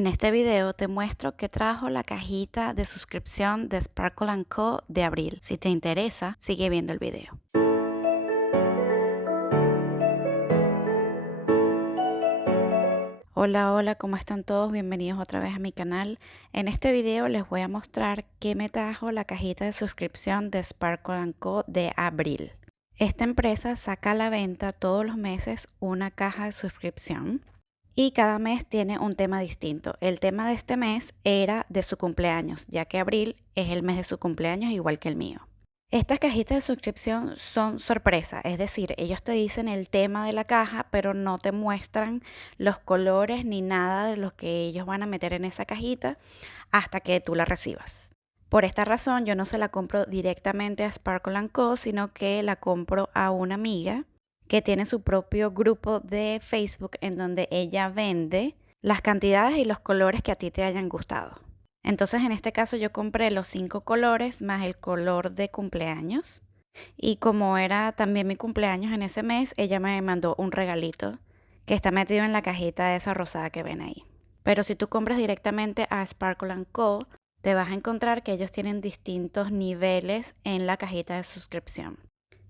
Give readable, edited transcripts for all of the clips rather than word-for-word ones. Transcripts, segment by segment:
En este video te muestro que trajo la cajita de suscripción de Sparkle & Co. de abril. Si te interesa, sigue viendo el video. Hola, ¿cómo están todos? Bienvenidos otra vez a mi canal. En este video les voy a mostrar qué me trajo la cajita de suscripción de Sparkle & Co. de abril. Esta empresa saca a la venta todos los meses una caja de suscripción. Y cada mes tiene un tema distinto. El tema de este mes era de su cumpleaños, ya que abril es el mes de su cumpleaños igual que el mío. Estas cajitas de suscripción son sorpresa, es decir, ellos te dicen el tema de la caja, pero no te muestran los colores ni nada de lo que ellos van a meter en esa cajita hasta que tú la recibas. Por esta razón yo no se la compro directamente a Sparkle & Co, sino que la compro a una amiga que tiene su propio grupo de Facebook en donde ella vende las cantidades y los colores que a ti te hayan gustado. Entonces en este caso yo compré los 5 colores más el color de cumpleaños. Y como era también mi cumpleaños en ese mes, ella me mandó un regalito que está metido en la cajita esa rosada que ven ahí. Pero si tú compras directamente a Sparkle & Co, te vas a encontrar que ellos tienen distintos niveles en la cajita de suscripción.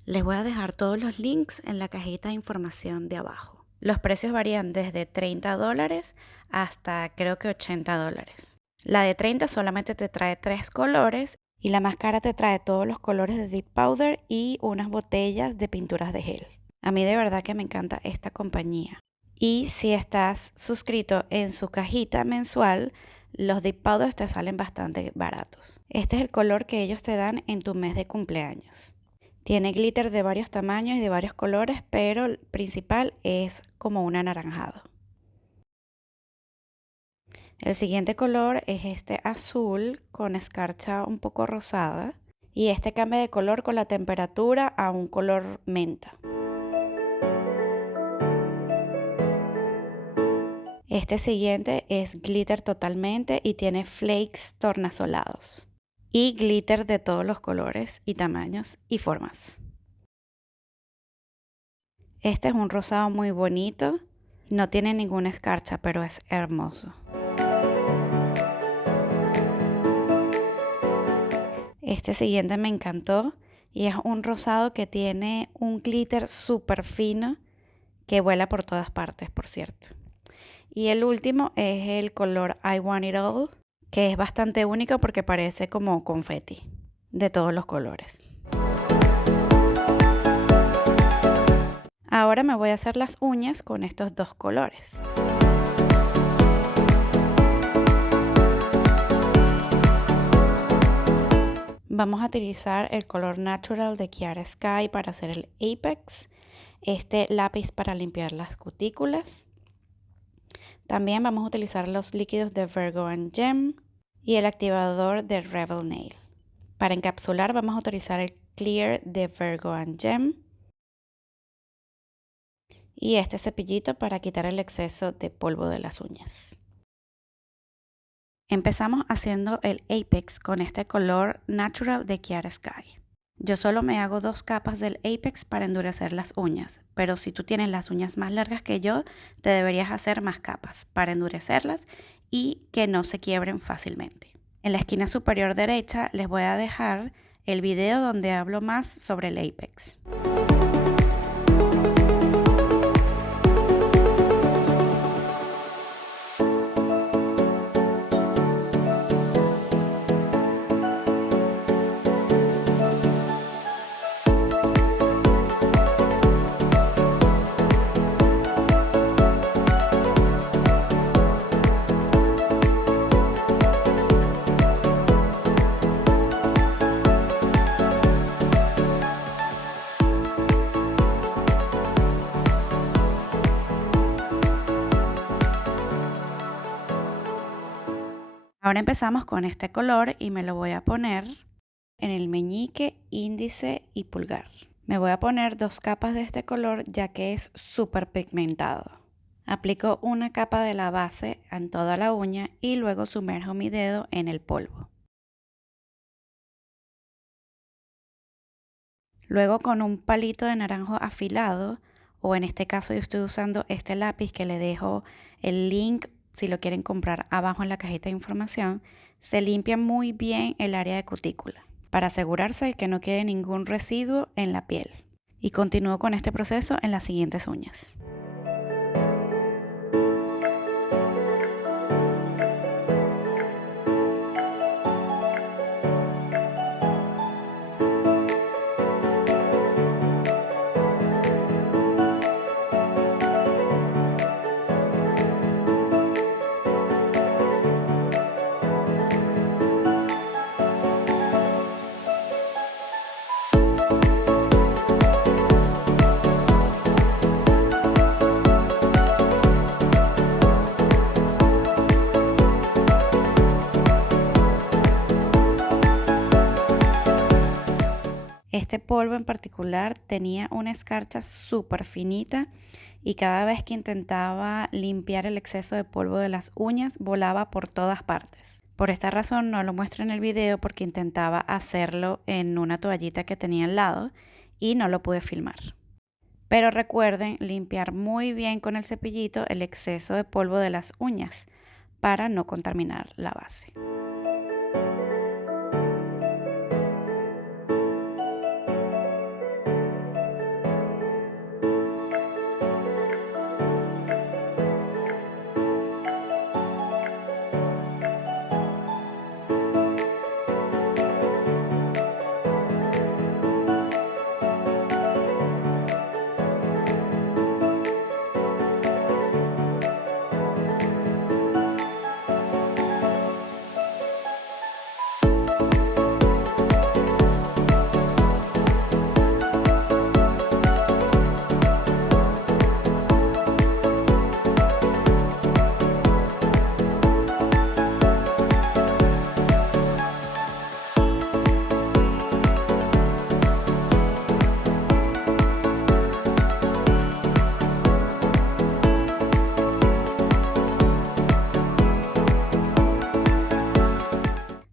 Les voy a dejar todos los links en la cajita de información de abajo. Los precios varían desde $30 hasta creo que $80. La de 30 solamente te trae 3 colores y la más cara te trae todos los colores de Dip Powder y unas botellas de pinturas de gel. A mí de verdad que me encanta esta compañía. Y si estás suscrito en su cajita mensual, los Dip Powders te salen bastante baratos. Este es el color que ellos te dan en tu mes de cumpleaños. Tiene glitter de varios tamaños y de varios colores, pero el principal es como un anaranjado. El siguiente color es este azul con escarcha un poco rosada y este cambia de color con la temperatura a un color menta. Este siguiente es glitter totalmente y tiene flakes tornasolados y glitter de todos los colores y tamaños y formas. Este es un rosado muy bonito, no tiene ninguna escarcha, pero es hermoso. Este siguiente me encantó y es un rosado que tiene un glitter súper fino que vuela por todas partes, por cierto. Y el último es el color I Want It All, que es bastante único porque parece como confeti de todos los colores. Ahora me voy a hacer las uñas con estos dos colores. Vamos a utilizar el color Natural de Chiara Sky para hacer el Apex, este lápiz para limpiar las cutículas. También vamos a utilizar los líquidos de Virgo & Gem y el activador de Rebel Nail. Para encapsular vamos a utilizar el Clear de Virgo & Gem y este cepillito para quitar el exceso de polvo de las uñas. Empezamos haciendo el Apex con este color Natural de Chiara Sky. Yo solo me hago 2 capas del Apex para endurecer las uñas, pero si tú tienes las uñas más largas que yo, te deberías hacer más capas para endurecerlas y que no se quiebren fácilmente. En la esquina superior derecha les voy a dejar el video donde hablo más sobre el Apex. Ahora empezamos con este color y me lo voy a poner en el meñique, índice y pulgar. Me voy a poner 2 capas de este color ya que es súper pigmentado. Aplico una capa de la base en toda la uña y luego sumerjo mi dedo en el polvo. Luego con un palito de naranjo afilado, o en este caso yo estoy usando este lápiz que le dejo el link si lo quieren comprar abajo en la cajita de información, se limpia muy bien el área de cutícula para asegurarse de que no quede ningún residuo en la piel. Y continúo con este proceso en las siguientes uñas. Este polvo en particular tenía una escarcha súper finita y cada vez que intentaba limpiar el exceso de polvo de las uñas volaba por todas partes. Por esta razón no lo muestro en el video porque intentaba hacerlo en una toallita que tenía al lado y no lo pude filmar. Pero recuerden limpiar muy bien con el cepillito el exceso de polvo de las uñas para no contaminar la base.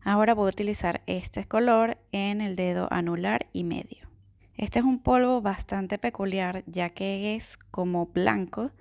Ahora voy a utilizar este color en el dedo anular y medio. Este es un polvo bastante peculiar ya que es como blanco,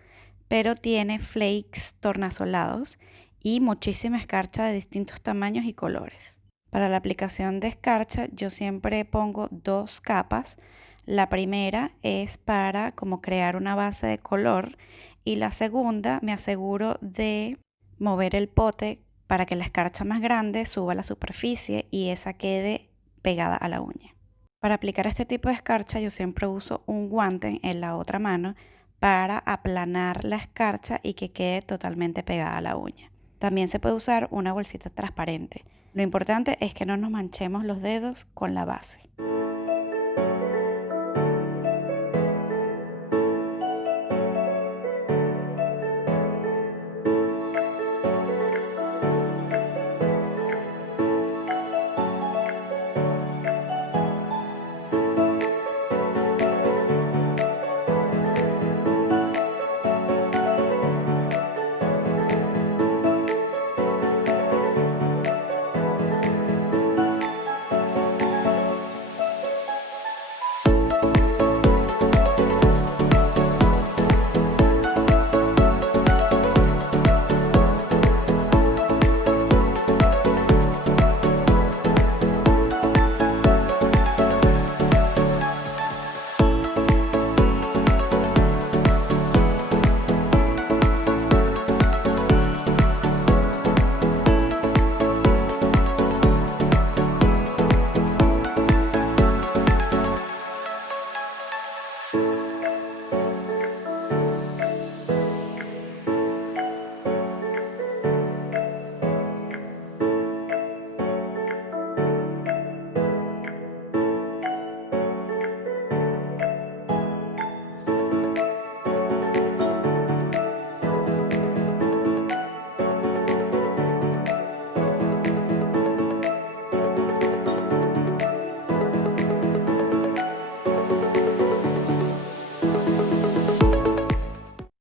pero tiene flakes tornasolados y muchísima escarcha de distintos tamaños y colores. Para la aplicación de escarcha yo siempre pongo 2 capas. La primera es para como crear una base de color y la segunda me aseguro de mover el pote para que la escarcha más grande suba a la superficie y esa quede pegada a la uña. Para aplicar este tipo de escarcha yo siempre uso un guante en la otra mano para aplanar la escarcha y que quede totalmente pegada a la uña. También se puede usar una bolsita transparente. Lo importante es que no nos manchemos los dedos con la base.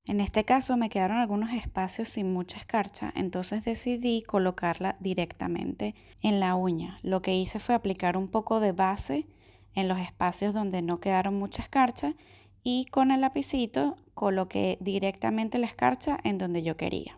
En este caso me quedaron algunos espacios sin mucha escarcha, entonces decidí colocarla directamente en la uña. Lo que hice fue aplicar un poco de base en los espacios donde no quedaron mucha escarcha y con el lapicito coloqué directamente la escarcha en donde yo quería.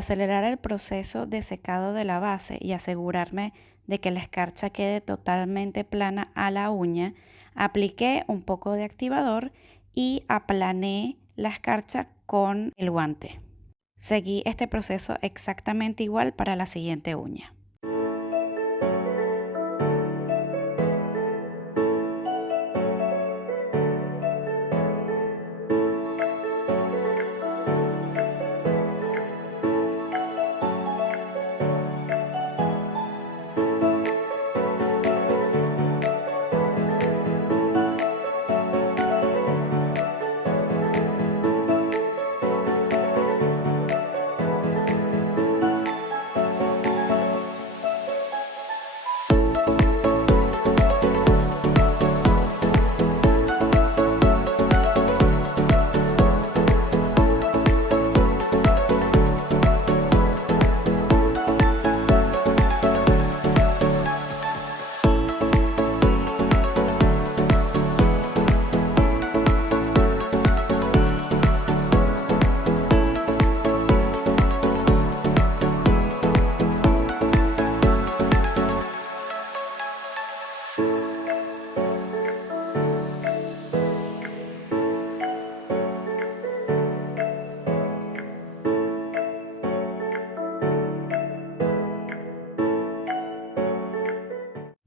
Para acelerar el proceso de secado de la base y asegurarme de que la escarcha quede totalmente plana a la uña, apliqué un poco de activador y aplané la escarcha con el guante. Seguí este proceso exactamente igual para la siguiente uña.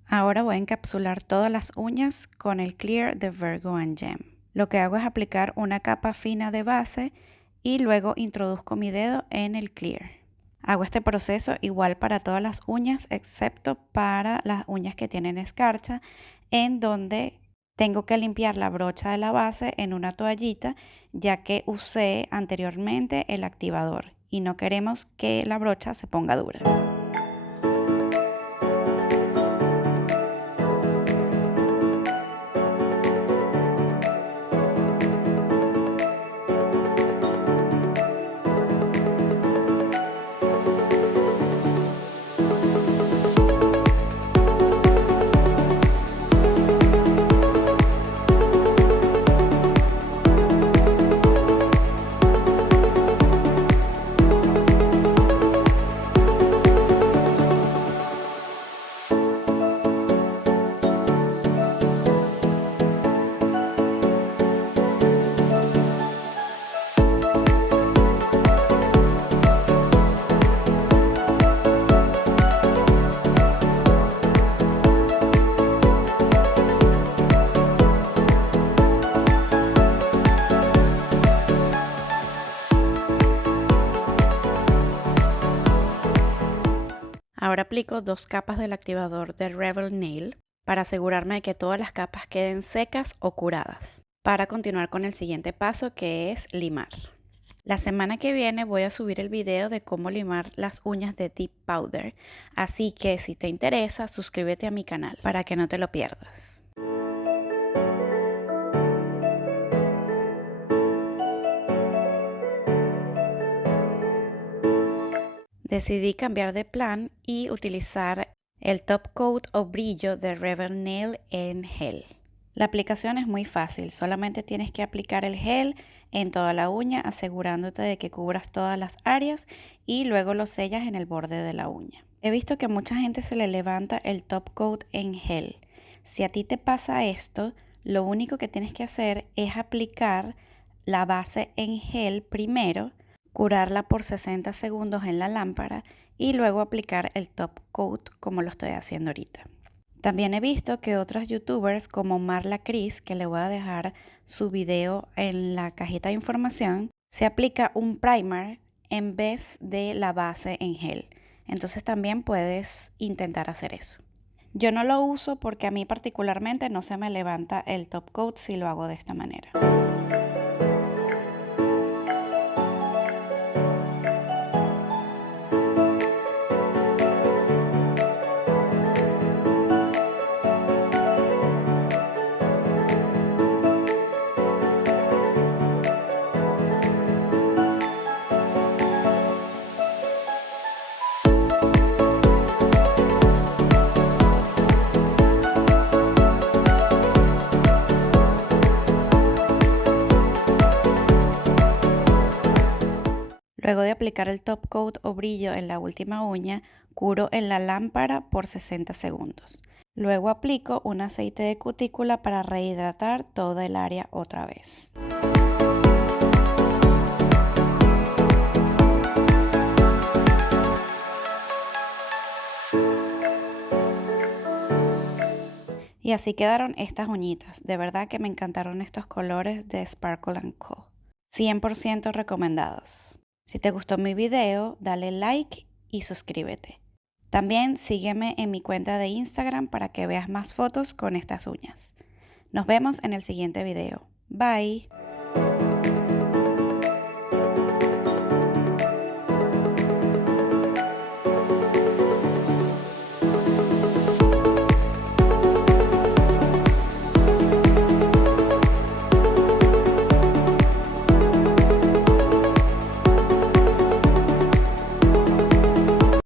Ahora voy a encapsular todas las uñas con el Clear de Virgo and Gem. Lo que hago es aplicar una capa fina de base y luego introduzco mi dedo en el Clear. Hago este proceso igual para todas las uñas excepto para las uñas que tienen escarcha, en donde tengo que limpiar la brocha de la base en una toallita, ya que usé anteriormente el activador y no queremos que la brocha se ponga dura. Ahora aplico 2 capas del activador de Rebel Nail para asegurarme de que todas las capas queden secas o curadas, para continuar con el siguiente paso, que es limar. La semana que viene voy a subir el video de cómo limar las uñas de Deep Powder, así que si te interesa, suscríbete a mi canal para que no te lo pierdas. Decidí cambiar de plan y utilizar el top coat o brillo de Rebel Nail en gel. La aplicación es muy fácil, solamente tienes que aplicar el gel en toda la uña asegurándote de que cubras todas las áreas y luego lo sellas en el borde de la uña. He visto que a mucha gente se le levanta el top coat en gel. Si a ti te pasa esto, lo único que tienes que hacer es aplicar la base en gel primero, curarla por 60 segundos en la lámpara y luego aplicar el top coat como lo estoy haciendo ahorita. También he visto que otros youtubers como Marla Cris, que le voy a dejar su video en la cajita de información, se aplica un primer en vez de la base en gel. Entonces también puedes intentar hacer eso. Yo no lo uso porque a mí particularmente no se me levanta el top coat si lo hago de esta manera. Luego de aplicar el top coat o brillo en la última uña, curo en la lámpara por 60 segundos. Luego aplico un aceite de cutícula para rehidratar toda el área otra vez. Y así quedaron estas uñitas. De verdad que me encantaron estos colores de Sparkle & Co. 100% recomendados. Si te gustó mi video, dale like y suscríbete. También sígueme en mi cuenta de Instagram para que veas más fotos con estas uñas. Nos vemos en el siguiente video. Bye.